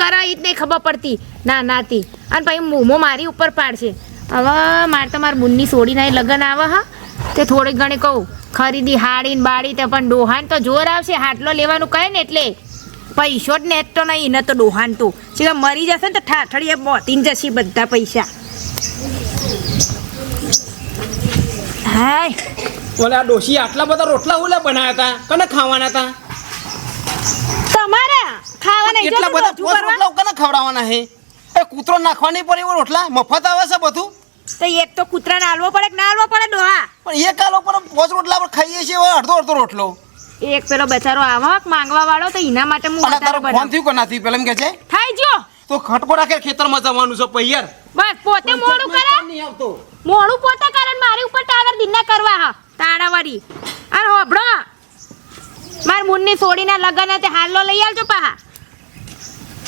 કરે એ જ નહીં ખબર પડતી ના નાતી અને પછી મોમો મારી ઉપર પાડશે હવે મારે તો મારા બુનની છોડીને લગ્ન આવે હા તે થોડીક ઘણી કહું ખરીદી હાડી ને બાડી તે પણ ડોહાન તો જોર આવશે હાટલો લેવાનું કહે ને એટલે પૈસો જ નેટ તો નહીં ને તો ડોહાન તો સીધા મરી જશે ને તો ઠાઠડીએ બોતીને જશે બધા પૈસા હાય ઓલા ડોશી આટલા બધા રોટલા ઓલા બનાવ્યા હતા કને ખાવાના હતા તમારે ખાવા નહીં એટલા બધા પોસ રોટલા કને ખવડાવવાના હે એ કૂતરો નાખવાની પડે એવો રોટલા મફત આવે છે બધું તો એક તો કૂતરાને આલવો પડે કે ના આલવો પડે ડોહા પણ એક આલો પર પોસ રોટલા પર ખાઈએ છીએ અડધો અડધો રોટલો એક પેલો બચારો આવક માંગવા વાળો તો એના માટે હું અને તારો વધારે ફોન થયું કે ના થયું પેલા એમ કે છે થાય જો તો ખટકો રાખે ખેતરમાં જવાનું છે પૈયર બસ પોતે મોડું કરે નહીં આવતો મોડું પોતે કરે ને મારી ઉપર ટાવર દિનના કરવા હા તાળાવાળી અને હોબળો માર મુન્ની છોડીના લગન તે હાલો લઈ આવજો પાહા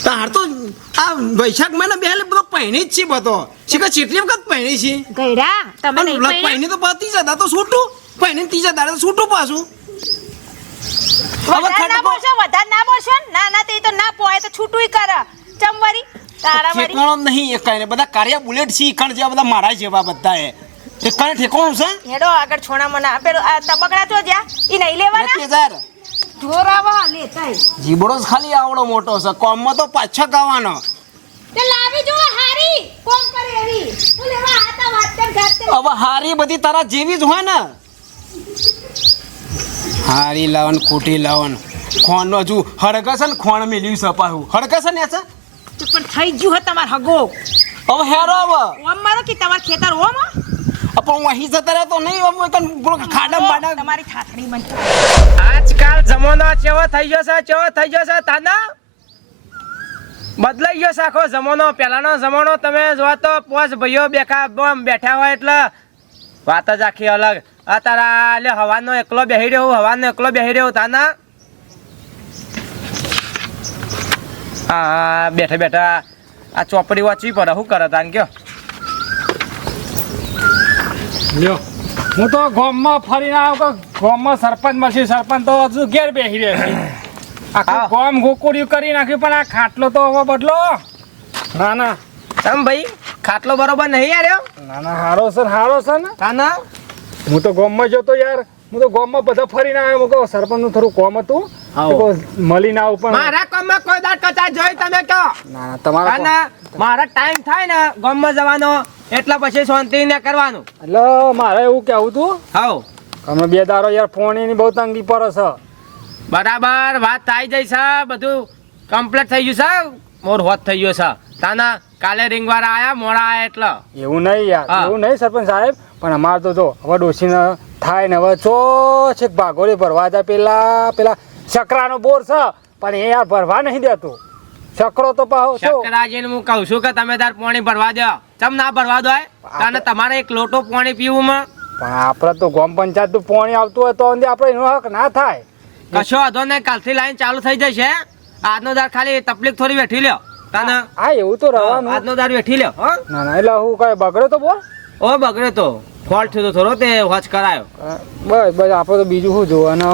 તાર તો આ વૈશાખ મહિના બેલે બધો પહેણી જ છે બધો શીખા ચેટલી વખત પહેણી છે ગયડા તમે નહીં પહેર્યા? પહેણી તો પાતી જતા તો છૂટું પહેણી ત્રીજા દાડે તો છૂટું પાછું વધારે ના બોલશો વધારે ના બોલશો ના ના તે તો ના પોય તો છૂટું કરે ચમવારી તાળાવાળી ઠેકાણો નહીં એક કાંઈ બધા કાર્યા બુલેટ છે ઈકણ જેવા બધા મારા જેવા બધા એ ઠેકાણે ઠેકાણું છે હેડો આગળ છોણા મના પેલો આ તબકડા તો જા ઈ નહીં લેવાના 30,000 ઢોરાવા લેતાય જીબડો જ ખાલી આવડો મોટો છે કોમમાં તો પાછો ગાવાનો તે લાવી જો હારી કોમ કરે એવી હું લેવા આતા વાત કર ગાતે હવે હારી બધી તારા જેવી જ હોય ને હારી લાવન ખોટી લાવન ખોણ હજુ હડકશે ને ખોણ મેલ્યું સપાયું હડકશે ને છે તો પણ થઈ ગયું હે તમાર હગો હવે હેરો હવે ઓમ મારો કે તમાર ખેતર ઓમ પણ વહી જતા રહે તો નહીં આમ ખાડા બાડા તમારી થાથડી બન આજકાલ જમાનો કેવો થઈ ગયો છે તાના બદલાઈ ગયો છે આખો જમાનો પહેલાનો જમાનો તમે જોવા તો પોસ ભાઈઓ બેઠા હોય એટલે વાત જ આખી અલગ તારા લે હવાનો એકલો બેહી રહ્યો તાના હા બેઠા આ ચોપડી વાંચવી પડે શું કરે તાન કયો લ્યો હું તો ગામમાં ફરીને આવ્યો કે ગામમાં સરપંચ મળશે સરપંચ તો હજુ ઘેર બેસી રહે છે આખું ગામ ગોકુડિયું કરી નાખ્યું પણ આ ખાટલો તો હવે બદલો ના તમ ભાઈ ખાટલો બરોબર નહીં આવ્યો ના હારો છે ને તાના હું તો ગામમાં જતો યાર હું તો ગામમાં બધા ફરીને આવ્યો હું કહું સરપંચનું થોડું કોમ હતું મળીને આવું પણ મારા કામમાં કોઈ દાડ કચાય જોઈ તમે કહો ના તમારા તાના મારા ટાઈમ થાય ને ગામમાં જવાનો એટલે પછી શાંતિ ને કરવાનું એટલે મારે એવું કેવું હતું હાઉ અમે બે દારો યાર ફોનની બહુ તંગી પર છે બરાબર વાત થઈ જઈ છે બધું કમ્પ્લીટ થઈ ગયું છે મોર હોત થઈ ગયો છે તાના કાલે રીંગવાળા આયા મોડા આયા એટલે એવું નહીં યાર હા. એવું નહીં સરપંચ સાહેબ પણ અમારે તો જો હવે ડોસીને થાય ને હવે ચો છે ભાગોળી ભરવા જાય પેલા ચક્રાનો બોર છે પણ એ યાર ભરવા નહીં દેતો ચક્રો તો પાહો છો શકરાજીને હું કહું છું કે તમે તાર પાણી ભરવા દો ચમ ના ભરવા દો તાને તમારે એક લોટો પાણી પીવું માં પણ આપણે તો ગામ પંચાયત નું પાણી આવતું હોય તો આપણે એનો હક ના થાય કશો વાંધો નહીં કાલથી લાઈન ચાલુ થઈ જશે આજનો દાર ખાલી તકલીફ થોડી વેઠી લ્યો તાને હા એવું તો રહેવાનું આજનો દાર વેઠી લ્યો હો ના એટલે હું કઈ બગડે તો બોલ ઓ બગડે તો ફોલ્ટ થયો તો થોડો તે હોચ કરાયો બસ આપણે તો બીજું શું જોવું અને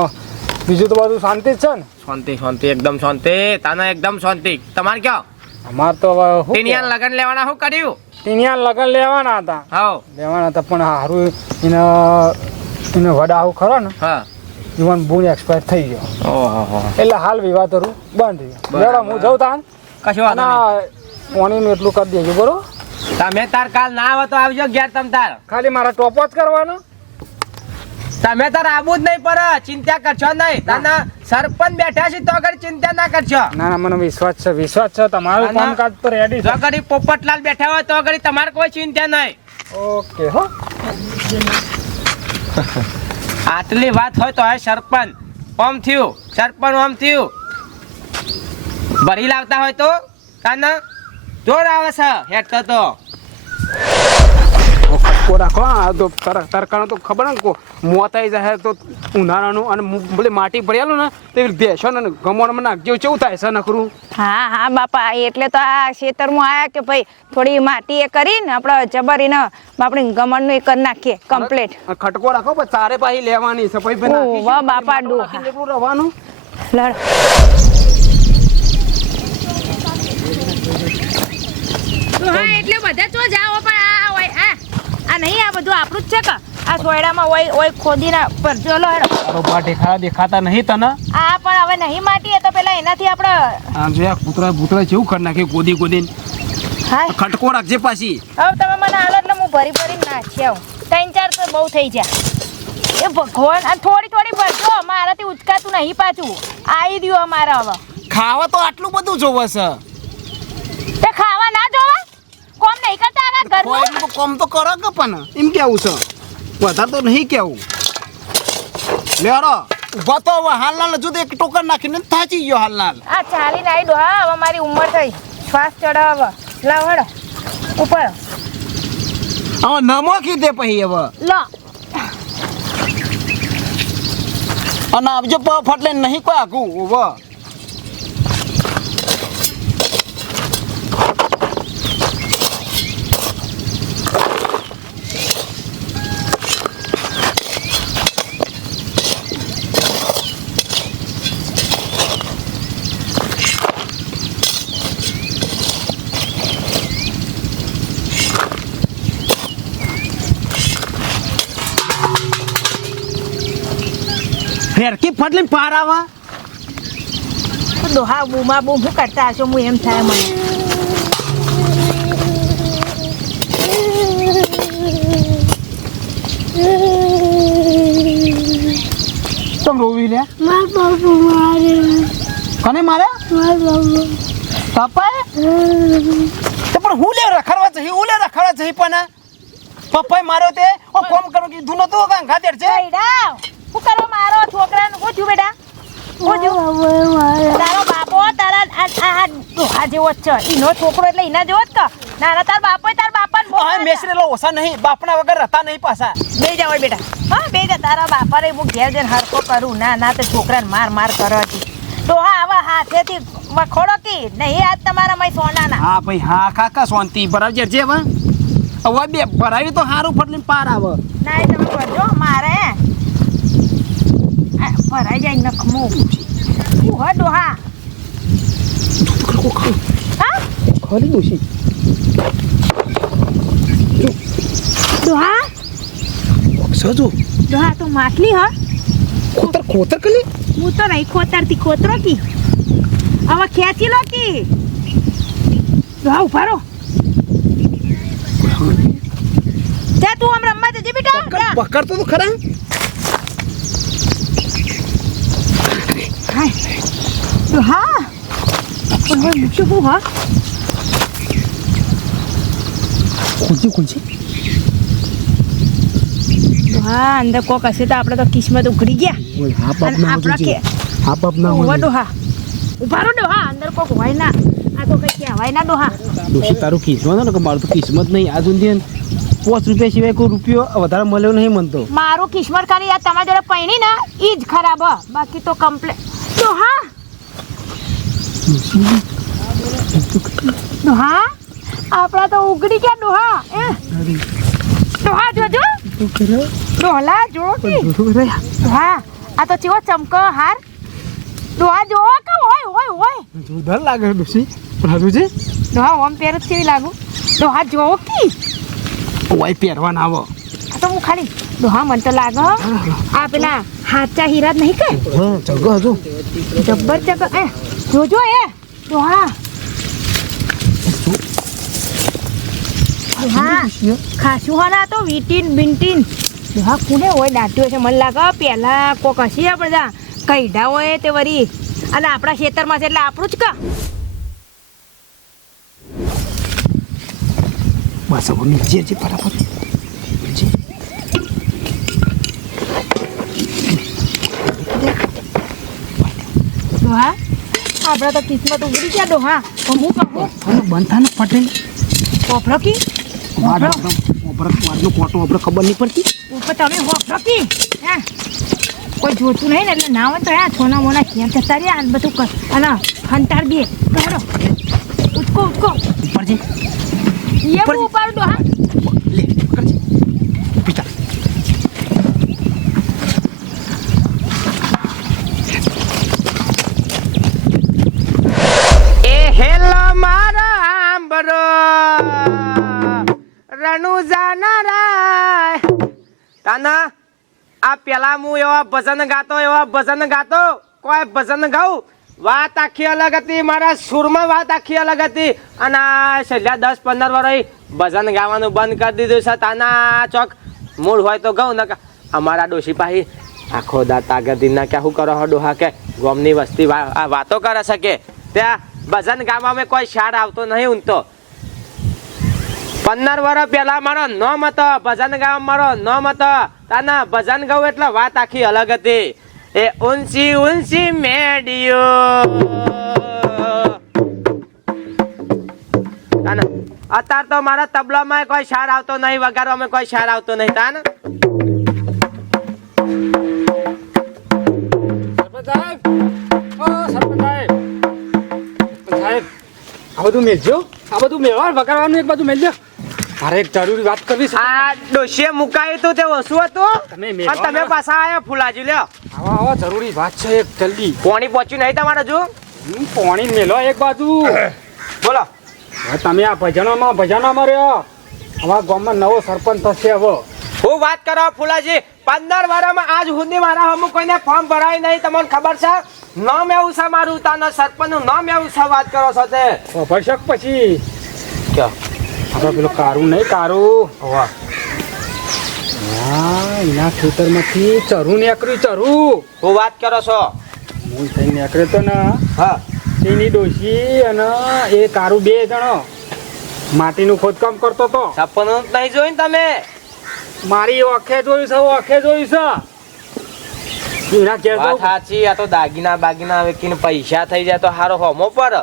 બીજું તો બધું શાંતિ જ છે ને શાંતિ એકદમ શાંતિ તાને એકદમ શાંતિ તમારે ક્યાં અમારે તો હવે શું ટીનિયાન લગન લેવાના શું કર્યું ટીનિયા લગન લેવાના હતા પણ સારું એને વડાવું ખરો ને હા ઇવન બુન એક્સપાયર થઈ ગયો ઓહો એટલે હાલ વિવાહ તો બંધ થયો મેડમ હું જઉં તાન કશો વાંધો નહીં પાણીનું એટલું કરી દેજો બરોબર તમે તાર કાલ ના આવો તો આવજો ઘેર તમ તાર ખાલી મારા ટોપ જ કરવાનો તમે તાર આવું જ નહીં પર ચિંતા કરશો નહીં તાના સરપંચ બેઠા છે તો આગળ ચિંતા ના કરશો ના મને વિશ્વાસ છે તમારું કામકાજ તો રેડી જો છે આગળ પોપટલાલ બેઠા હોય તો આગળ તમારે કોઈ ચિંતા નહીં ઓકે હો આટલી વાત હોય તો હવે સરપંચ ઓમ થયું સરપંચ ઓમ થયું ભરી લાવતા હોય તો તાના જોર આવે છે હેઠતો તો ખટકો રાખો આ તો તરકાનો તો ખબર ને કો મોતાઈ જાય તો ઉનાળાનું અને પેલી માટી ભરેલું ને તે ભેસો ને ગમોણમાં નાખજો કેવું થાય છે નકરું હા બાપા એટલે તો આ ખેતરમાં આયા કે ભાઈ થોડી માટી એ કરીને આપણે જબરીને આપણે ગમણનું એ કરી નાખીએ કમ્પ્લીટ ખટકો રાખો પણ તારે પાછી લેવાની છે પછી ઓહ, વાહ બાપા ડોહા. કેટલું રહેવાનું લડ હા એટલે બધા તો જાઓ પણ આ હોય આ નહીં આ બધું આપણું જ છે કે આ સોયડામાં હોય ખોદીને ભરજો લો હેડો બરોબર દેખાતા નહીં તને આ પણ હવે નહીં માટી એ તો પેલા એનાથી આપણે આ જો આ કૂતરા જેવું કરી નાખે ગોદીને હા ખટકો રાખજે પાછી હવે તમે મને હાલો એટલે હું ભરી નાખી આવું 3-4 તો બહુ થઈ જાય એ ભગવાન અને થોડી ભરજો મારાથી ઉચકાતું નહીં પાછું આવી દ્યો અમારે હવે ખાવા તો આટલું બધું જોવે છે તે ખાવા ના જોવા કોમ નહીં કરતા આવા ઘરનું એટલું તો કોમ તો કરો કે પણ એમ કેવું છે વધારે તો નહીં કેવું લેરો ઉભા તો હવે હાલનાલ હજુ તો એક ટોકર નાખીને થાચી ગયો હાલનાલ આ ચાલીને આવી દો હા હવે મારી ઉંમર થઈ શ્વાસ ચડે હવે લાવ હેડો ઉપર હવે નમો કીધે પછી હવે લો અને આવજો ફટલે નહીં કોઈ આખું ઉભો ફેરકી ફટલે પાર આવા દોહા બૂમા બૂમ શું કરતા હશો હું એમ થાય મને તમ રોવી લે માર બાપુ મારે કને મારે માર બાપુ પપ્પા તો પણ હું લે રખડવા જઈ પણ પપ્પાએ માર્યો તે ઓ કોમ કરો કીધું નતું કાં ગાતેર છે બેડા શું કરવા મારો છોકરાને શું થયું બેટા શું થયું મારે તારો બાપો તારા આ દોહા જેવો જ છે ઈનો છોકરો એટલે ઈના જેવો જ કે નાના તાર બાપાને બહુ હા મેસરેલો ઓસા નહીં બાપના વગર રહેતા નહીં પાછા બે જા હોય બેટા હા બે જા તારા બાપાને હું ઘેર જઈને હરકો કરું ના તે છોકરાને માર કરો હતી ડોહા આવા હાથેથી મખોડો કી નહીં આજ તમારા મય સોનાના હા ભાઈ હા કાકા શાંતિ ભરાવજે જે હવે બે ભરાવી તો સારું ફટલી પાર આવે ના એ તમે કરજો મારે ભરાઈ જાય નખમું હું હ ડોહા હા ખરી દોશી ડોહા સજો ડોહા તો માટલી હ ખોતર કલી હું તો નહીં ખોતરતી ખોતરો કી હવે ખેંચી લો કી ડોહા ઉભા રહો જા તું આમ રમવા જજે બેટા જા. પકડતો તો ખરા હાય ડોહા ઓય મુચો હું હા કુંજી ડોહા અંદર કોક હશે તો આપણે તો કિસ્મત ઉઘડી ગયા હા બાપ અને ના આપણા હોજે કે હા બાપ ના ઉભા હોજે ડોહા ઉભા રહો ડોહા અંદર કોક હોય ના આ તો કઈ કહેવાય ના ડોહા દોશી તારું કિસ્મત ને કે મારું તો કિસ્મત નહીં આ સુધી 5 રૂપિયા સિવાય કોઈ રૂપિયો વધારે મળ્યો નહીં મનતો મારું કિસ્મત ખાલી આ તમારા જોડે પૈણી ના ઈ જ ખરાબ હ બાકી તો કમ્પ્લેટ ડોહા ડોહા આપણા તો ઉગડી ગયા ડોહા ડોહા જોજો ડોલા જો કી ડોહા આ તો ચેવો ચમકો હાર ડોહા જો કે હોય જોરદાર લાગે દોશી પણ હાજુ છે ડોહા ઓમ પેર જ કેવી લાગુ ડોહા જો કી ઓય પહેરવા ના આવો આ તો હું ખાલી ડોહા મને તો લાગે આ પેલા હાચા હીરા જ નહીં કે હા જગો હજુ જબ્બર જગ એ જોજો એ ડોહા હા ખાસું હા ના તો વીટીન બિન્ટીન ડોહા કોને હોય દાટ્યું છે મને લાગે પહેલા કોક હશે આપણે કઈઢા હોય તે વરી અને આપણા ખેતરમાં છે એટલે આપણું જ કા બસ હવે નીચે છે બરાબર ડોહા આપણા તો કિસ્મત ઉગડી ગયા ડોહા હું કહું બંધાને પટેલ કોપરો કી વાડનો કોટો આપણે ખબર નહીં પડતી ઉપર તમે કોપરો કી હે કોઈ જોતું નહીં ને એટલે ના હોય તો આ છોના મોના ક્યાં જતા રહ્યા અને બધું કર અને હંતાર દે કરો ઉચકો ઉપર જઈ ये वो ऊपर दो हाँ લે પકડજે પીતા એ હેલા મારા આંબરો જાનું જાનરાય તાના આ પેલા હું એવા ભજન ગાતો કોઈ ભજન ગાઉં વાત આખી અલગ હતી મારા સુરમાં વાત આખી અલગ હતી અને આ છેલ્લા 10-15 વર્ષ ભજન ગાવાનું બંધ કરી દીધું છે તાના ચોક મૂળ હોય તો ગાઉં ને અમારા ડોશી પાહી આખો દાંત આગળ દીના કે શું કરો હો ડોહા કે ગોમની વસ્તી આ વાતો કરે છે કે ત્યાં ભજન ગાવામાં કોઈ શાર આવતો નહીં ઊંઘતો 15 વર્ષ પહેલા મારો નોમ હતો ભજન ગાવા મારો નોમ હતો તાના ભજન ગાવ એટલે વાત આખી અલગ હતી એ ઊંચી ઊંચી મેડીઓ તાના અત્યારે તો મારા તબલામાં કોઈ શાર આવતો નહીં વગાડવામાં કોઈ શાર આવતો નહીં તાના આ બધું મેલજો આ બધું મેળવા વગાડવાનું એક બાજુ મેલજો મારે એક જરૂરી વાત કરવી છે આ ડોશીએ મુકાયું તું તે ઓછું હતું તમે પણ તમે પાછા આયા ફુલાજી લ્યો આવા જરૂરી વાત છે એક જલ્દી પોણી પહોંચ્યું નહીં તમારે હજુ પાણી મેલો એક બાજુ બોલો હવે તમે આ ભજનમાં રહ્યો અમારા ગામમાં નવો સરપંચ થશે હવે હું વાત કરો ફુલાજી 15 વર્ષમાં આજ સુધી મારા અમુક કોઈને ફોર્મ ભરાય નહીં તમને ખબર છે નામ એવું છે મારું તાના સરપંચનું નામ એવું છે વાત કરો છો તે ભરશક પછી કયો આપણે પેલું કારું નહીં કારું હા એના ખેતરમાંથી ચરું નીકળ્યું ચરું હું વાત કરો છો હું થઈ નીકળ્યો તો ને હા એની ડોશી અને એ કારું 2 જણો માટીનું ખોદકામ કરતો તો સપનું નહીં જોયું ને તમે મારી ઓખે જોયું છે એના ઘેર વાત સાચી આ તો દાગીના વેચીને પૈસા થઈ જાય તો હારો હોમો પર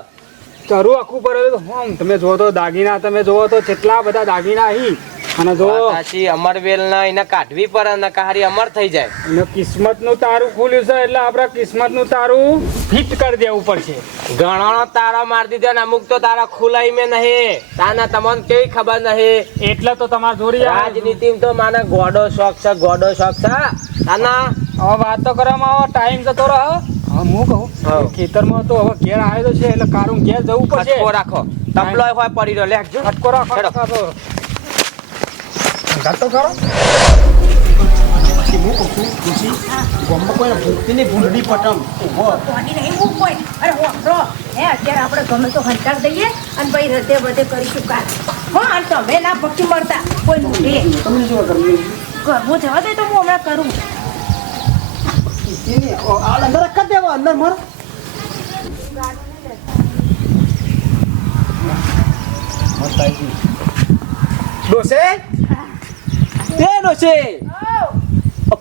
ચરું આખું પર હમ તમે જોવો તો દાગીના તમે જોવો તો કેટલા બધા દાગીના અહીં અને જો વાત સાચી અમરવેલ ના એને કાઢવી પડે ને હારી અમર થઈ જાય એને કિસ્મતનું તારું ખુલ્યું છે એટલે આપણે કિસ્મતનું તારું ફિટ કરી દેવું પડશે ઘણો તારા મારી દીધો ને અમુક તો તારા ખુલાઈ મેં નહીં તાના તમને કેવી ખબર નહીં એટલે તો તમારે જોડી રાજનીતિ તો માને ગોડો શોખ છે તાના હવે વાત તો કરવામાં આવો ટાઈમ જતો રહો હવે હું કહું હા. ખેતરમાં તો હવે ઘેર આવ્યો છે એટલે કારું ઘેર જવું પડશે ખટકો રાખો તબલો હોય પડી રહ્યો લેખજો ખટકો રાખો હેડો. તો ખરો પછી હું કહું છું ડોશી ગામમાં કોઈ ભૂતની ભૂંડડી પટમ ઉભો કોની નહીં મૂક કોઈ અરે હોંભરો હે અત્યારે આપણે ગમે તો હંતાર દઈએ અને ભાઈ હૃદય બધે કરીશું કાલ હા અને તમે ના પક્ષી મળતા કોઈ મોઢે તમને જો ગમે ઘરનું જવા દે તો હું હમણાં કરું અંદર રખા દેવા અંદર મર ડોસે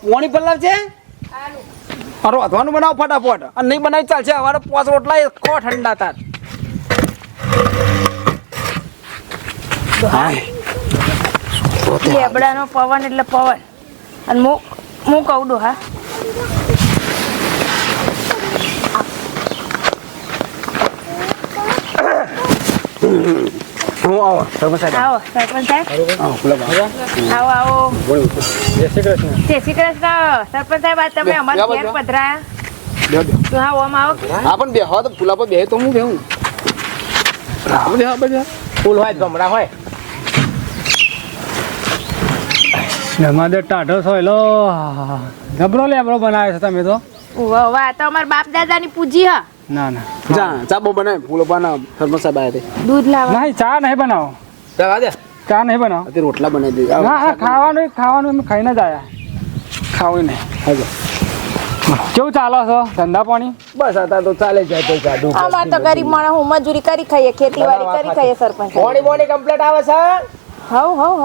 પોણી પલ્લાવ છે અરે વધવાનું બનાવો ફટાફટ અને નહીં બનાવી ચાલશે અમારે 5 રોટલા ખો ઠંડા તાર લેબડાનો પવન એટલે પવન અને હું કહું દો હા હું આવો સરપંચ સાહેબ આવો સરપંચ સાહેબ આવો આવો જય શ્રી કૃષ્ણ જય શ્રી કૃષ્ણ સરપંચ સાહેબ આ તમે અમારા ઘેર પધરાયા તો હા ઓમ આવો હા પણ બેહો તો પુલા પર બેહે તો હું બેહું ફૂલ હોય ગમડા હોય અમારે ટાઢો સોયલો ગબરો લેબરો બનાવે છે તમે તો વાહ વાહ તો અમારા બાપ દાદાની પૂજી હા ના ના જા ચાબો બનાય પુલો બનાવ સરપંચ સાહેબ આયા તે દૂધ લાવવા નહીં ચા નહીં બનાવો જવા દે ચા નહીં બનાવો તે રોટલા બનાવી દે ના હા ખાવાનું અમે ખાઈને જ આવ્યા ખાવું નહીં હાજો કેવું ચાલો છો ધંધા પાણી બસ આ તો ચાલે જાય તો જાડું અમાર તો ગરીબ માણસ હું મજૂરી કરી ખાઈએ ખેતીવાડી કરી ખાઈએ સરપંચ પોણી કમ્પ્લીટ આવે છે હવ હવ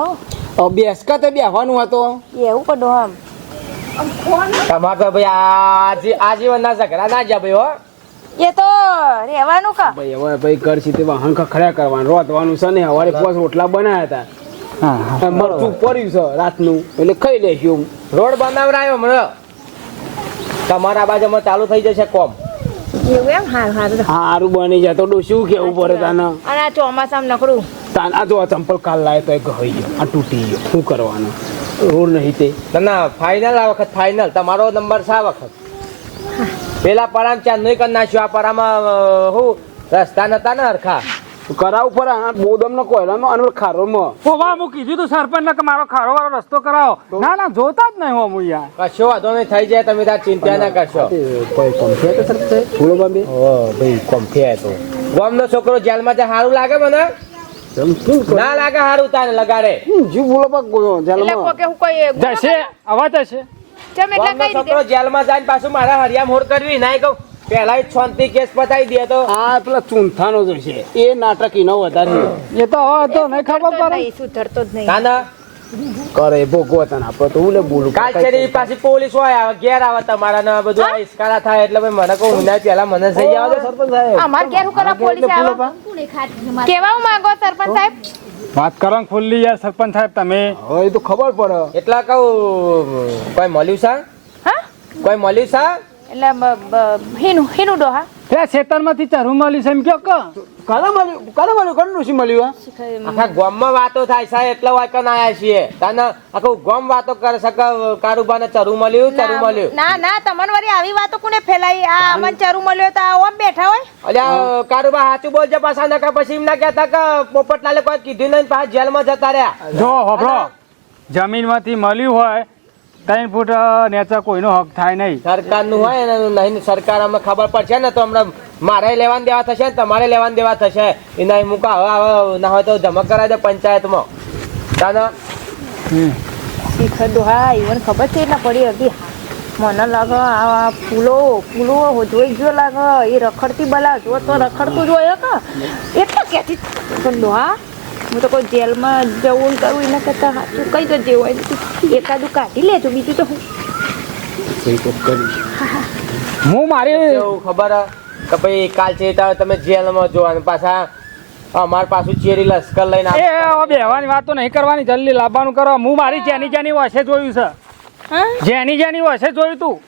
હવ બેસકા તે બેહવાનું હતો એવું પડો આમ તમારે તો ભાઈ આજીવન ના ઝઘડા ના જ્યાં ભાઈ હો એ તો રહેવાનું કા ભાઈ હવે ભાઈ ઘર છે તે વાહન ખખડ્યા કરવાનું રોતવાનું છે ને હવારે 5 રોટલા બનાવ્યા હા હતા મરચું પડ્યું છે રાતનું એટલે ખાઈ લેશું રોડ બનાવરાયો હમણાં તમારા બાજુમાં ચાલુ થઈ જશે કોમ એવું એમ હાર હાર સારું બની જાય તો શું કેવું પડે તને અને આ ચોમાસામાં નકરું આ જો આ ચંપલ કાલ લાવે તો એ ગઈ ગયો આ તૂટી ગયો શું કરવાનું રોડ નહીં તે ના ફાઇનલ આ વખત ફાઇનલ તમારો નંબર છે આ વખત પેલા પરામ ચાંદ નહીં કરી નાખ્યો આ પરામાં હું રસ્તા નતા ને હરખા કરાવું પર આ બોદમનો કોયલામાં અને ખારોમાં ઓવા હું કીધું તું સરપંચ કે મારો ખારો વાળો રસ્તો કરાવો ના જોતા જ નહીં હું યાર કશો વાંધો નહીં થઈ જાય તમે તાર ચિંતા ના કરશો કોઈ કમ્પ્લેટ તો સરપંચ ફૂલો બાબે ઓ ભાઈ કોમ્ફી તો ગામનો છોકરો જેલમાં જાય સારું લાગે મને ના લાગે સારું તારે લગાડે જીવ ફૂલો બાગ એટલે જાલમાં કોકે હું કોઈ જશે અવાજ હશે ચમ એટલે ગામનો કઈ છોકરો રીતે જેલમાં જાય ને પાછું મારા હરિયા મોર કરવી ના કહું પેલા જ શાંતિ કેસ પતાવી દે તો આ પેલા ચૂંથાનો જ છે એ નાટક એનો વધારે એ તો હવે તો નહીં ખબર પડે નહીં સુધરતો જ નહીં કાના કરે ભોગવો તને આપણે તો હું બોલું કાલ છે પાછી પોલીસ હોય આવે ઘેર આવે તમારા ને બધું આ ઇસ્કારા થાય એટલે ભાઈ મને કહું ઉનાય પેલા મને સહી આવે તો સરપંચ સાહેબ અમાર ઘેર હું કરવા પોલીસ આવે કેવા હું માંગો સરપંચ સાહેબ વાત કરો ને ખુલ્લી યાર સરપંચ સાહેબ તમે હવે એ તો ખબર પડે એટલા કહું કોઈ મળ્યું સા હા કોઈ મળ્યું સા એટલે હિનું ડોહા એ ખેતરમાંથી ચરું મળી છે એમ કયો કે કાલે મળ્યું કણ ઋષિ મળ્યું આખા ગામમાં વાતો થાય સાહેબ એટલે વાયકન આયા છીએ તને આખું ગામ વાતો કરે સક કારુબાને ચરું મળ્યું ના ના તમને વળી આવી વાતો કોને ફેલાઈ આ અમન ચરું મળ્યો તો ઓમ બેઠા હોય અલ્યા કારુબા સાચું બોલજે પાછા નકા પછી એમ ના કહેતા કે પોપટલાલે કોઈ કીધું નહીં પાછા જેલમાં જતા રહ્યા જો હોભળો જમીનમાંથી મળ્યું હોય 3 ફૂટ નેચા કોઈનો હક થાય નહીં સરકારનું હોય ને નહીં સરકાર અમને ખબર પડશે ને તો હમણાં મારે લેવાન દેવા થશે ને તમારે લેવાન દેવા થશે એના મૂકા હવે ના હોય તો જમા કરાવી દે પંચાયતમાં તાના શીખર ડોહા ઈવન ખબર છે એટલે પડી હતી મને લાગે આ ફૂલો જોઈ ગયો લાગે એ રખડતી બલા જો તો રખડતું જ હોય કે એટલે ક્યાંથી પણ ડોહા હું તો કોઈ જેલમાં જવું કરું એના કરતાં સાચું કઈ તો જેવું હોય એકાદું કાઢી લેજો બીજું તો હું મારી એવું ખબર હે કે ભાઈ કાલ છે તમે જેલમાં જો અને પાછા અમાર પાછું ચેરી લશ્કર લઈને એ હવે બેહવાની વાત તો નહીં કરવાની જલ્દી લાવવાનું કરો હું મારી જેની વસે જોયું છે હા જેની વસે જોયું તું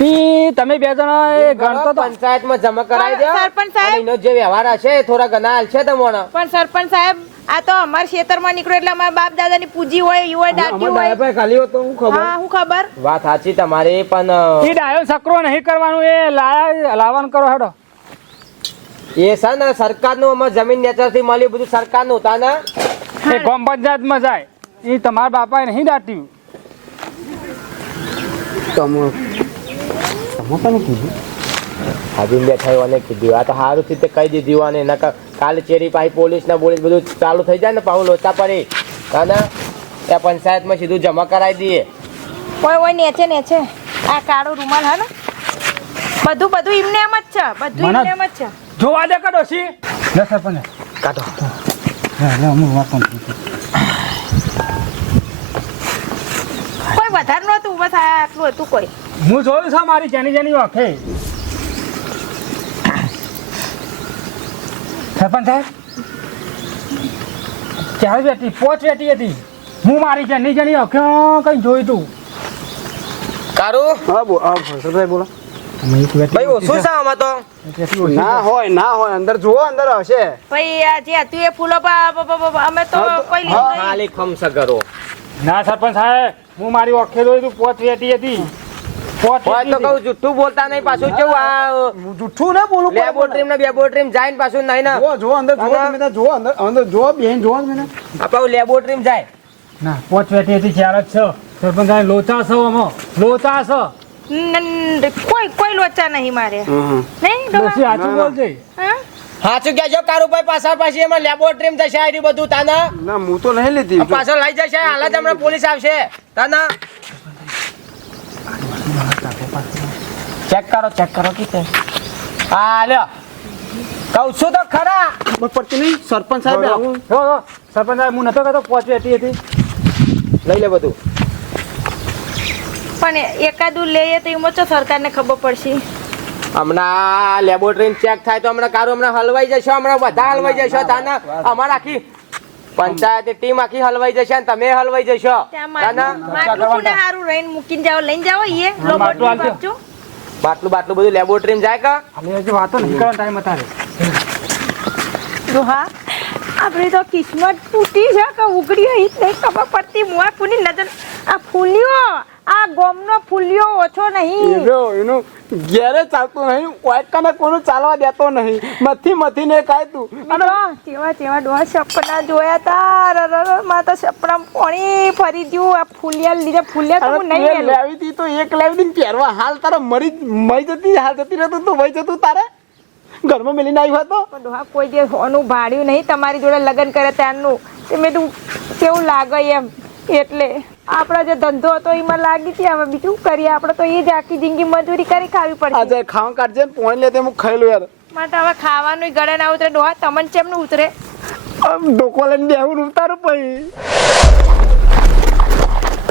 ઈ તમે બે જણા એ ગણતો તો પંચાયતમાં જમા કરાવી દે સરપંચ સાહેબ. અને એનો જે વ્યવહાર હશે એ થોડા ઘણા હાલશે તમને પણ સરપંચ સાહેબ આ તો અમારા ખેતરમાં નીકળ્યો એટલે અમારા બાપ દાદાની પૂજી હોય યુવા ડાક્યું હોય ખાલી હતો હું ખબર હા હું ખબર વાત સાચી તમારી પણ ઈ ડાયો સકરો નહીં કરવાનું એ લાવવાનું કરો હેડો એ છે ને સરકારનું અમારે જમીન નેચરથી મળ્યું બધું સરકારનું હતા ને એ ગામ પંચાયતમાં જાય એ તમારા બાપાએ નહીં દાટ્યું હાજી બેઠા અને કીધું આ તો સારું છે તે કહી દીધું અને એના કાલે ચેરી પાછી પોલીસ ને બોલીસ બધું ચાલુ થઈ જાય ને પાછું લોચા પડી અને એ પંચાયતમાં સીધું જમા કરાવી દઈએ કોઈ નેચે આ કાળો રૂમાલ હે ને બધું એમને એમ જ છે બધું મને- એમને એમ જ છે જોવા દે કે ડોશી લે સરપંચ કાઢો કોઈ વધારે નહોતું બસ આ આટલું હતું કોઈ હું જોયું છે મારી જેની વખે સરપંચ સાહેબ ચાર બેટી 5 બેટી હતી હું મારી જેની વખે કઈ જોયું તું કારું હા સરપંચ બોલો ભાઈ ઓછું છે આમાં તો ના હોય અંદર જુઓ અંદર હશે ભાઈ આ જે હતું એ ફૂલો અમે તો કોઈ લીધું નહીં. ખાલી ખમસ કરો ના સરપંચ સાહેબ હું મારી વખે જોયું તું 5 બેટી હતી હોય તો કહું જુઠ્ઠું બોલતા નહીં પાછું કેવું આ જુઠ્ઠું ના બોલું લેબોરેટરી ને બેબોરેટરી જાય ને પાછું નહીં ને જો અંદર જુઓ અંદર જુઓ બેન જુઓ મને આપણે લેબોરેટરી જાય ના 5 બેટી હતી ચાર જ છે સરપંચ સાહેબ લોચા છો આમાં લોચા છો કોઈ લોચા નહીં મારે નહીં ડોશી ડોહા? સાચું બોલજે હા? સાચું કહેજો કારુભાઈ પાછળ પાછી એમાં લેબોરેટરી જશે આ રહ્યું બધું તાના ના હું તો નહીં લીધી પાછળ લઈ જશે હાલ જ હમણાં પોલીસ આવશે તાના ચેક કરો કીતે હા લ્યો કહું છું તો ખરા પડતી નહીં સરપંચ સાહેબ આવું જો સરપંચ સાહેબ હું નતો કહેતો 5 બેટી હતી લઈ લે બધું પણ એકાદું લઈએ તો એમાં તો સરકારને ખબર પડશે હમણાં લેબોરેટરી ચેક થાય તો હમણાં કારું હમણાં હલવાઈ જશો હમણાં બધા હલવાઈ જશો તાના અમારે આખી પંચાયત ટીમ આખી હલવાઈ જશે અને તમે હલવાઈ જશો ત્યાં તાના માટલું કોને હારું રહીને મૂકીને જાઓ લઈને જાઓ એ માટલું લોબોટરી હાલજો. આપજો. બાટલું બધું લેબોરેટરી જાય કા અમે હજી વાતો નહીં કરવાનો ટાઈમ અત્યારે ડોહા આપણી તો કિસ્મત તૂટી છે કે ઉગડી હઈ જ નહીં ખબર પડતી મુઆ કોની નજર આ ફૂલ્યો આ ગોમનો ફૂલ્યો ઓછો નહીં. એનો ઘેરે ચાલતું નહીં, વાટકાને કોનું ચાલવા દેતો નહીં, મથીને કાય તું. તેવા ડોહા સપના જોયા તા. માં તો સપના પોણી ફરી ગયું. આ ફૂલિયા લીધે ફૂલિયા તો હું નહીં અને લેલું. લાવી હતી તો એક લાવી હતી પહેરવા, હાલ તારે મરી જતી રહેતું તો વહી જતું તારે ઘરમાં મેલીને આવ્યો હતો. પણ ડોહા કોઈ જે હોનું ભાડ્યું નહીં તમારી જોડે લગ્ન કરે ત્યારનું. તે મેં તું કેવું લાગે એમ, એટલે આપણો જે ધંધો હતો એમાં લાગી હતી. હવે બીજું કરીએ, આપણે તો એ જ આખી જિંદગી મજૂરી કરી ખાવી પડશે. આજે ખાવા કાઢજે ને પોઈન્ટ લે તે હું ખાઈ યાર. માટે હવે ખાવાનું ગળે ના ઉતરે. ડોહા તમને ચેમનું ઉતરે? ડોકો લઈને બેહું ઉતારું પછી.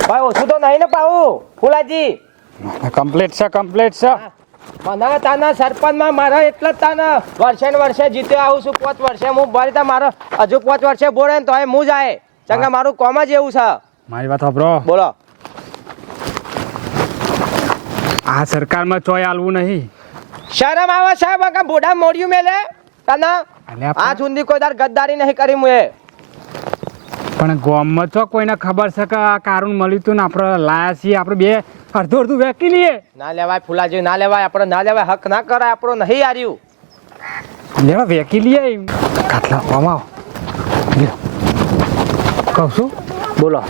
ભાઈ ઓછું તો નહીં ને પાવું ફૂલાજી. કમ્પ્લીટ છે મને તાના સરપંચમાં મારા એટલા જ તાના વર્ષે ને વર્ષે જીત્યો આવું છું. 5 વર્ષે હું ભરી તા મારો હજુ 5 વર્ષે બોલે ને તો હું જાય ચંગા મારું કોમ જ એવું છે. મારી વાત સાંભળો. બોલો. આ સરકારમાં ચોય આલવું નહીં. શરમ આવે સાહેબ આ બોડા મોડ્યું મેલે તાના અલ્યા આ સુધી કોઈ તાર ગદ્દારી નહીં કરી મુએ. પણ ગામમાં તો કોઈને ખબર છે કે આ કારું મળ્યું હતું ને આપણે લાયા છીએ, આપણે બે અડધું વેકી લઈએ. ના લેવાય ફૂલાજી, ના લેવાય, આપણે ના લેવાય, હક ના કરાય, આપણો નહીં હાર્યું. લેવા વેકી લઈએ. ખાટલા કમાઓ કહું છું. બોલો.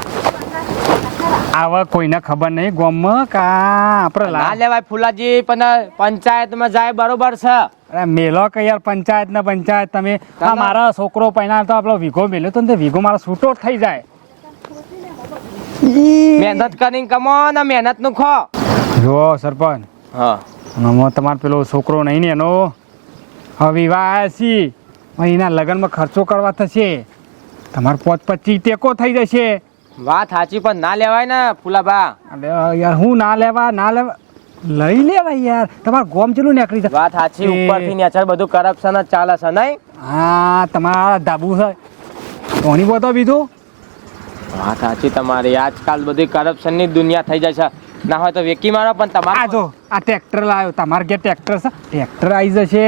આવા કોઈને ખબર નહીં ગામમાં કે આપણે ના લેવાય ફૂલાજી, પણ પંચાયતમાં જાય બરોબર છે. અરે મેલો કે યાર પંચાયત તમે આ મારા છોકરો પહેલા તો આપણો વીઘો મેલ્યો તો ને તે વીઘો મારો છૂટો થઈ જાય. મહેનત કરીને કમો ને મહેનત નું ખો. જો સરપંચ, હા તમારો પેલો છોકરો નહીં ને એનો હવે વિવાહ આવ્યા છીએ, એના લગ્નમાં ખર્ચો કરવા થશે, તમારે 25 ટેકો થઈ જશે. વાત સાચી, પણ ના લેવાય ને ફૂલાબા. અરે યાર હું ના લેવા લઈ લેવાય યાર. તમારું ગોમ ચેલું નીકળી જાય. વાત સાચી, ઉપરથી નેચર બધું કરપ્શન જ ચાલે છે નહીં. હા તમારા ધાબુ છે કોની બોતો બીજું. વાત સાચી તમારી, આજકાલ બધી કરપ્શન ની દુનિયા થઈ જાય છે. ના હોય તો વેકી મારો, પણ તમારે આ જો આ ટ્રેક્ટર લાવ્યો, તમારે ઘેર ટ્રેક્ટર છે, ટ્રેક્ટર આવી જશે.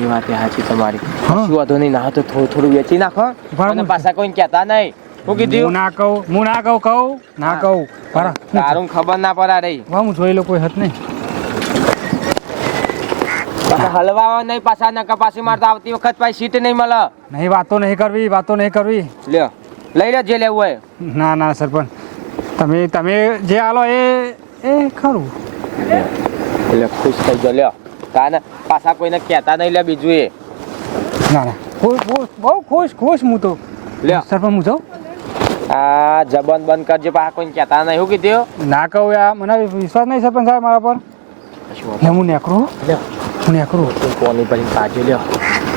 એ વાત સાચી તમારી. હા. શું વાંધો નહીં, ના હોય તો થોડું વેચી નાખો અને પાછા કોઈ કહેતા નહીં. શું કીધું? હું ના કહું બરા તારું ખબર ના પડે રહી. હું જોઈ લો કોઈ હત નહીં. પાછા હલવા નહીં, પાછા નકા પાછી મારતા આવતી વખત પાછી સીટ નહીં મળે. નહીં વાતો નહીં કરવી. લ્યો લઈ લો જે લેવું હોય. ના સરપંચ, તમે જે આલો એ ખરું. એટલે ખુશ થઈ ગયો. લ્યો કાને પાછા કોઈને કહેતા નહીં. લે બીજું એ ના બહુ ખુશ હું તો. લ્યો સરપંચ હું જાઉં. આ જબાન બંધ કરજો, પાછા કોઈને કહેતા નહીં. શું કીધું? ના કહું યાર, મને વિશ્વાસ નહીં સરપંચ સાહેબ મારા પર. લે હું નેકરું. કોની પર કાઢી લ્યો.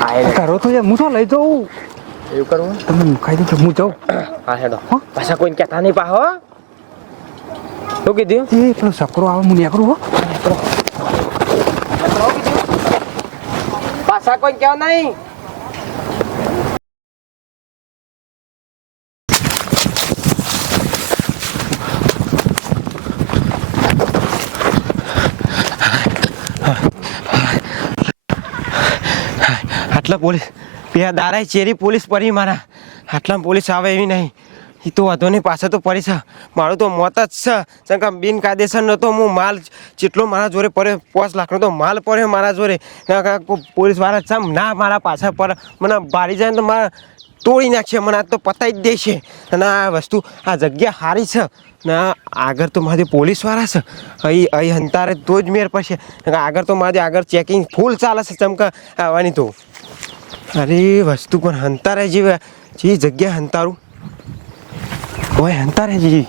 આ કરો તો યાર, હું તો લઈ જાઉં. એવું કરવું તમે મુકાઈ દીધું, હું જાઉં. હા હેડો. પાછા કોઈને કહેતા નહીં પાહો. શું કીધું? એ પેલો છકરો આવે, હું નેકરું હો. પાછા કોઈ કહેવા નહીં. આટલા પોલીસ બે દારાય ચેરી પોલીસ પડી મારા. આટલા પોલીસ આવે એવી નહીં. એ તો વાંધો નહીં, પાછળ તો પડી છે. મારું તો મોત જ છે. ચંકા બિનકાયદેસર નહોતો હું માલ જેટલો મારા જોડે પડ્યો, 5 લાખનો તો માલ પડ્યો મારા જોડે. પોલીસવાળા ચમ ના મારા પાછળ પર મને ભારી જાય ને તો મારા તોડી નાખશે, મને આજ તો પતાવી જ દેશે. અને આ વસ્તુ આ જગ્યા સારી છે ને આગળ તો મારી પોલીસવાળા છે. અહીં હંતારે તો જ મેર પડશે. આગળ તો મારી આગળ ચેકિંગ ફૂલ ચાલે છે ચમકા આવવાની તો. અરે વસ્તુ પણ હંતારે જેવી જે જગ્યા હંતારું કોઈ હંતારે જેવી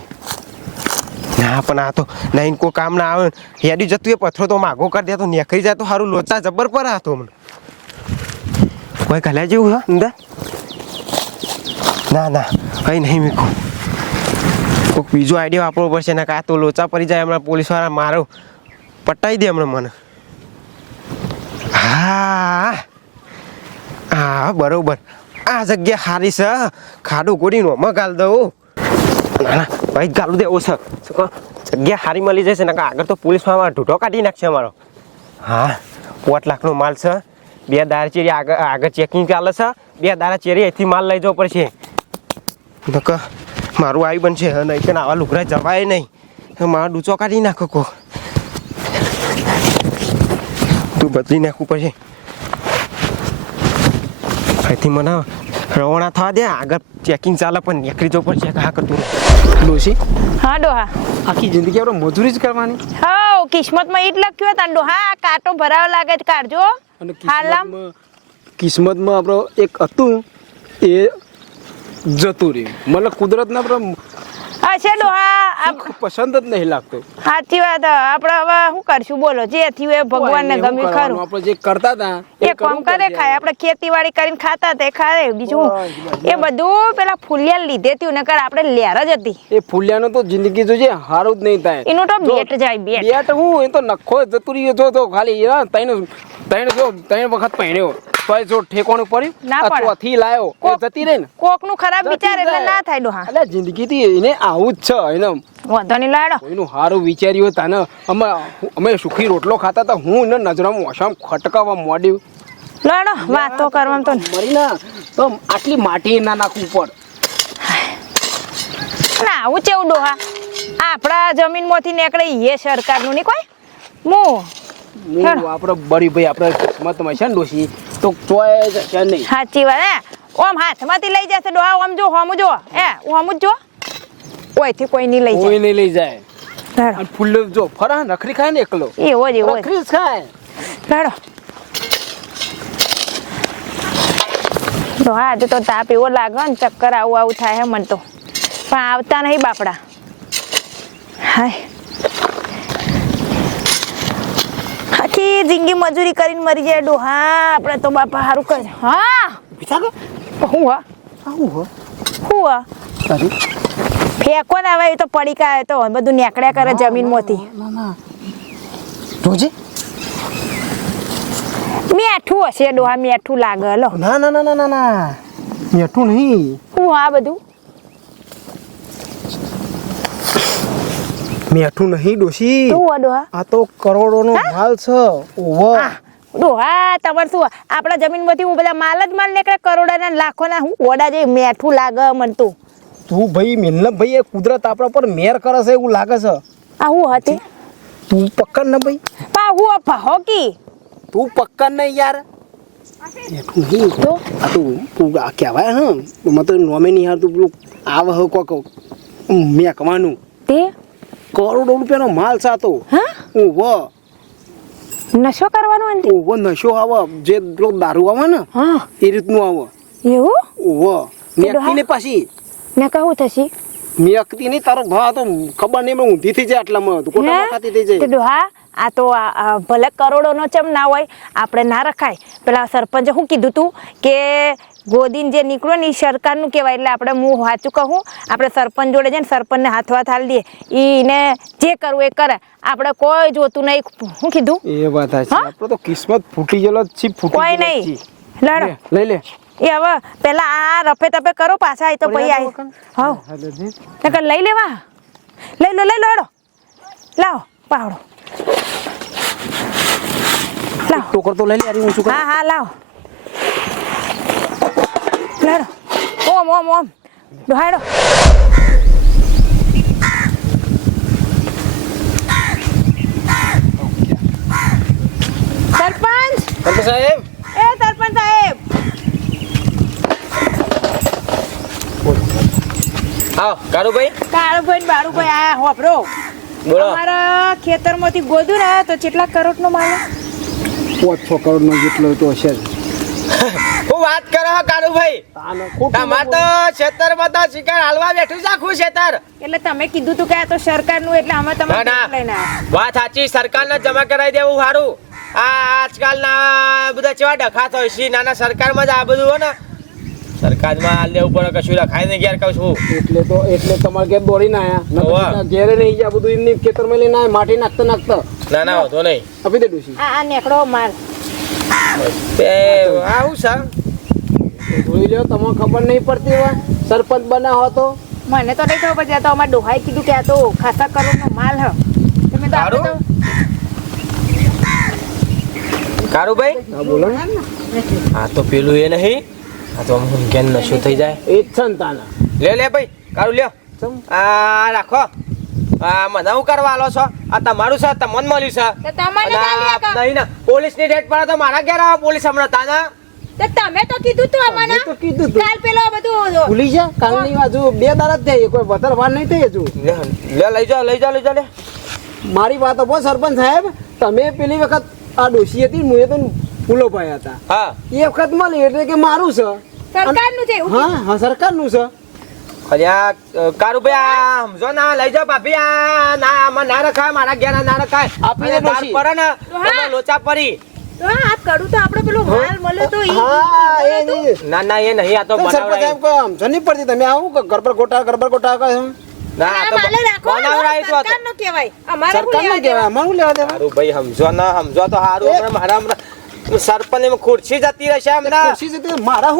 ના. પણ આ તો નહીં કોઈ કામ ના આવે. હેડી જતું એ પથરો તો માગો કરી દે તો નીકળી જાય તો સારું. લોચા જબર પર હતો મને. કોઈ કલ્યા જેવું હા અંદર? ના અહીં નહીં મીકું. કોઈક બીજો આઈડિયા વાપરવો પડશે ને. કાં તો લોચા પડી જાય હમણાં પોલીસવાળા મારો પટાઈ દે હમણાં મને. હા બરોબર, આ જગ્યા સારી છે. ખાડું ગોડીનો અમે ગાલ દઉં. ના ભાઈ ગાલું દેવું છે. જગ્યા સારી મળી જશે ને. આગળ તો પોલીસમાં ઢૂંઢો કાઢી નાખશે અમારો. હા 5 લાખનો માલ છે. 2 દારા ચેરી આગળ ચેકિંગ ચાલે છે. 2 દારા ચેરી અહીંથી માલ લઈ જવો પડશે. મારું આવી બનશે નહીં કે આવા લુગરા જવાય નહીં. મારો ડૂચો કાઢી નાખો કો તું બદલી નાખવું પડશે અહીંથી મને રવાના થવા દે આગળ ચેકિંગ ચાલે પણ નીકળી જવું પડશે હા કરતું ડોશી હા ડોહા આખી જિંદગી આપણે મજૂરી જ કરવાની હા કિસ્મતમાં ઈ જ લખ્યું હતા ડોહા આ કાંટો ભરાવા લાગે છે કાઢજો અને હાલામ કિસ્મતમાં આપણો એક હતું એ જતું રહ્યું મતલબ કુદરતના આપણે હશે ડોહા સુખ પસંદ જ નહીં લાગતો સાચી વાત આપણે હવે શું કરશું બોલો જે થયું એ ભગવાનને શું ગમ્યું કરવાનું? ખરું આપણે જે કરતા હતા એ કામ કરે ખાય આપણે ખેતીવાડી કરીને ખાતા તે ખાય બીજું એ બધું પેલા ફૂલિયા લીધે થયું નકર આપણે લેર જ હતી એ ફૂલિયાનો તો જિંદગી જોજે હારું જ નહીં થાય એનું તો બેટ જાય બેટ બેટ હું એ તો નખો જતું રહ્યો જો તો ખાલી ત્રણ વખત પહેણ્યો તો જો ઠેકોણું પડ્યું ના પડે. ચોથી લાયો એ જતી રહી ને કોકનું ખરાબ જતી વિચાર એટલે જાય. ના થાય ડોહા એટલે જિંદગીથી એને આવું જ છે એને વાંધો નહીં લાડો કોઈનું હારું વિચાર્યું હતા ને અમે સુખી રોટલો ખાતા હતા હું એને નજરામાં ઓછામ ખટકાવા મોડ્યું લાડો વાતો કરવામાં તો મરી ના તો આટલી માટી ના નાખવું પડ ના આવું ચેવું ડોહા આપણા જમીનમાંથી નીકળે એ સરકારનું નહીં કોઈ હું આપણે બરી ભાઈ આપણે કિસ્મતમાં છે ને ડોશી તો ચોય છે નહીં સાચી વાત હે ઓમ હાથમાંથી લઈ જશે ડોહા ઓમ જો હોમ જો હે ઓમ જ જો ઓયથી કોઈ નહીં લઈ કોઈ જાય નહીં લઈ જાય લાડો અને ફૂલ જો ફરા નખરી ખાય ને એકલો એવો જ નખરી જ ખાય લાડો ડોહા આજે તો તાપ એવો લાગે ને ચક્કર આવું થાય હે મને તો પણ આવતા નહીં બાપડા હાય આખી જિંદગી મજૂરી કરીને મરી જાય ડોહા આપણે તો બાપા સારું કરે હા વિચારો હું હા આવું હો હું હા તારી ફેંકો ને હવે એ તો પડી કાય તો બધું નીકળ્યા કરે જમીનમાંથી ના ના જોજે મેઠું હશે ડોહા મેઠું લાગે લો ના ના ના ના ના ના મેઠું નહીં હું આ બધું મેઠું નહીં ડોશી શું આ ડોહા આ તો કરોડોનો માલ છે ઓહો ડોહા તમારે શું આપણા જમીનમાંથી હું બધા માલ જ માલ નીકળે કરોડોના લાખોના હું ઓડા જે મેઠું લાગે મને તો તું ભાઈ મિલન ભાઈ એ કુદરત આપણા પર મેર કરે છે એવું લાગે છે આ હું હતી તું પકડ ને ભાઈ પા હું અફા હોકી તું પકડ ને યાર મેઠું નહીં તો આ તું આ કહેવાય ને મતલબ નોમે નહીં હાર તું પેલું આવ હ કોક મેકવાનું તે કરોડો રૂપિયાનો માલ છે આ તો હા ઓહો નશો કરવાનો અંતે ઓહો નશો આવે જે પેલો દારૂ આવે ને હા એ રીતનું આવે એવું ઓહો મેકતી ને પાછી ને કહું થશી મેકતી નહીં તારો ભાવ તો ખબર નહીં પણ ઊંધી થઈ જાય આટલામાં તો કોટા ખાતી થઈ તે જાય ડોહા આ તો ભલે કરોડોનો ચમ ના હોય આપણે ના રખાય પેલા સરપંચે શું કીધું તું કે ગોદીન જે નીકળ્યો ને એ સરકારનું કહેવાય એટલે આપણે હું સાચું કહું આપણે સરપંચ જોડે જઈને સરપંચને હાથ હાલ દઈએ એને જે કરવું એ કરે આપણે કોઈ જોતું નહીં શું કીધું એ વાત છે આપણે તો કિસ્મત ફૂટી ગયેલો જ છે ફૂટી કોઈ ગયેલો જ નહીં છે. લડો લઈ લે એ હવે પેલા આ રફે તપે કરો પાછા આવી તો પછી આવી હા નકર લઈ લેવા લઈ લો હેડો લાવો પાવડો લાવો ટોકર તો લઈ લે યાર હું શું કરું હા હા લાવો લેડો ઓમ ઓમ ઓમ ડોહાડો સરપંચ સાહેબ એ સરપંચ સાહેબ આવો કારુભાઈ કાળુભાઈ ને બાળુભાઈ આયા હોપરો બોલો અમારા ખેતરમાંથી ગોદું ને તો કેટલા કરોડનો માલ 5-6 કરોડનો જેટલો તો હશે જ. હું વાત કરો હો કારુભાઈ આને ખોટું તમાર તો ખેતરમાં તો શિકાર હાલવા બેઠું છે આખું ખેતર એટલે તમે કીધું તું કે આ તો સરકારનું એટલે અમે ના તમારે ના લઈને આવ્યા વાત સાચી સરકારને જમા કરાવી દેવું સારું આ આજકાલના બધા કેવા ડખા થાય છે નાના સરકારમાં જ આ બધું હોય ને સરકારમાં હાલ લેવું પડે કશું રખાય નહીં ઘેર કહું છું એટલે તમારે ઘેર દોડીને આયા હોવે. ઘેરે નહીં ગયા બધું એમની ખેતરમાં લઈને આયા માટી નાખતા ના ના હોતો નહીં આપી દે ડોશી આ નેકડો માલ તે આવું છે જોઈ લ્યો તમને ખબર નહીં પડતી હોય સરપંચ બનાવો તો મને તો નહીં ખબર પછી આ તો અમારા ડોહાએ કીધું કે આ તો ખાસા કરોડનો માલ હ તમે તો આપણે તો કારુભાઈ હા બોલો ને આ તો પેલું એ નહીં આ તો અમુક કેન નશો થઈ જાય એ જ છે ને તાના લે ભાઈ કારું લ્યો આ રાખો મને શું કરવા આલો છો? આ તમારું છે, તમને મળ્યું છે. તો તમને અને ગાલી આ આકા. નહીં ને, પોલીસની રેડ પડે તો મારા ઘેર આવે પોલીસ હમણાં તાના. તો તમે તો કીધું તું અમને મેં તો કીધું તું. કાલ પેલો બધું ભૂલી જા કાલની હજુ 2 દાડા જ થઈ કોઈ વધારે વાર નહીં થઈ હજુ. લે લઈ જાઓ લઈ લે. મારી વાત આપો સરપંચ સાહેબ, તમે પેલી વખત આ ડોશી હતી ને મુએ તો ફૂલો પાયા હતા હા એ વખત મળી એટલે કે મારું છે. સરકારનું છે એવું હા હા સરકારનું છે. અલ્યા કારુભાઈ આ સમજો ના લઈ જાઓ ભાભી. આ ના આમાં ના રખાય, મારા ઘેર ના રખાય. આપી દે અને દાળ ડોશી. પડે ને તો હા. તો લોચા પડી. તો હા આ કરું તો આપણે પેલો માલ મળ્યો તો ઈ હા એ મળ્યો તો. નહીં. ના ના એ નહીં, આ તો સરપંચ બનાવરાય. સાહેબ કોઈ આમ છે નહીં પડતી તમે આવું ગરબર ગોટા કહો છો. ના આ આ તો માલે રાખો બનાવરાય તો હતો. સરકારનો કહેવાય અમારે સરકાર ને કહેવાય અમારું લેવા દેવા. કારુભાઈ સમજો ના સમજો તો સારું. હમણાં મારા હમણાં સરપંચ એમાં ખુરશી જતી રહેશે હમણાં. ખુરશી છે તે મારા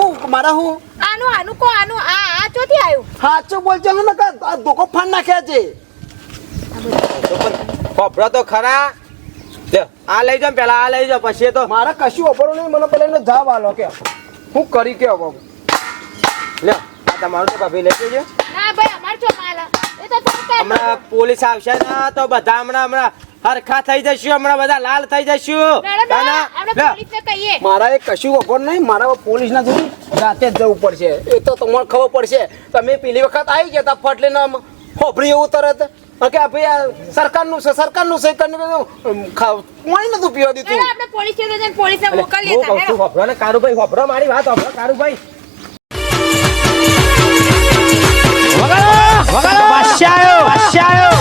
હું આનું કો આનું આ ચોથી આવ્યું સાચું બોલજો ને નકર આ ધોકો ફાન નાખ્યા છે. તો પણ ખોપરો તો ખરા. લ્યો, આ લઈ જાઓ પેલા, આ લઈ જાઓ પછી તો મારે કશું અપરો નહીં, મને પેલા એનો જવાબ આલો કે હું કરી કે હવે લ્યો આ તમારું તો ભાભી લઈ જજો. ના ભાઈ અમાર ચો માલ એ તો સરકાર હમણાં પોલીસ આવશે ને તો બધા હમણાં હરખા થઈ જશું, હમણાં બધા લાલ થઈ જશું. ના, ના, આપણે લ્યો. પોલીસને કહીએ મારા એ કશું અપર નહીં, મારા પોલીસ ના જોડી રાતે જ જવું પડશે. એ તો તમને ખબર પડશે. તમે પેલી વખત આવી ગયા તા ફટ લઈને હોભરી એવું તરત કે આ ભાઈ આ સરકારનું છે કરીને પાણી નતું પીવા દીધું. હેડો આપણે પોલીસ સ્ટેશન જઈને પોલીસને હું મોકલીએ કહું છું, હેડો. હોભરો ને કારુભાઈ, હોભરો મારી વાત, હોભરો કારુભાઈ. બાદશાહ આવ્યો.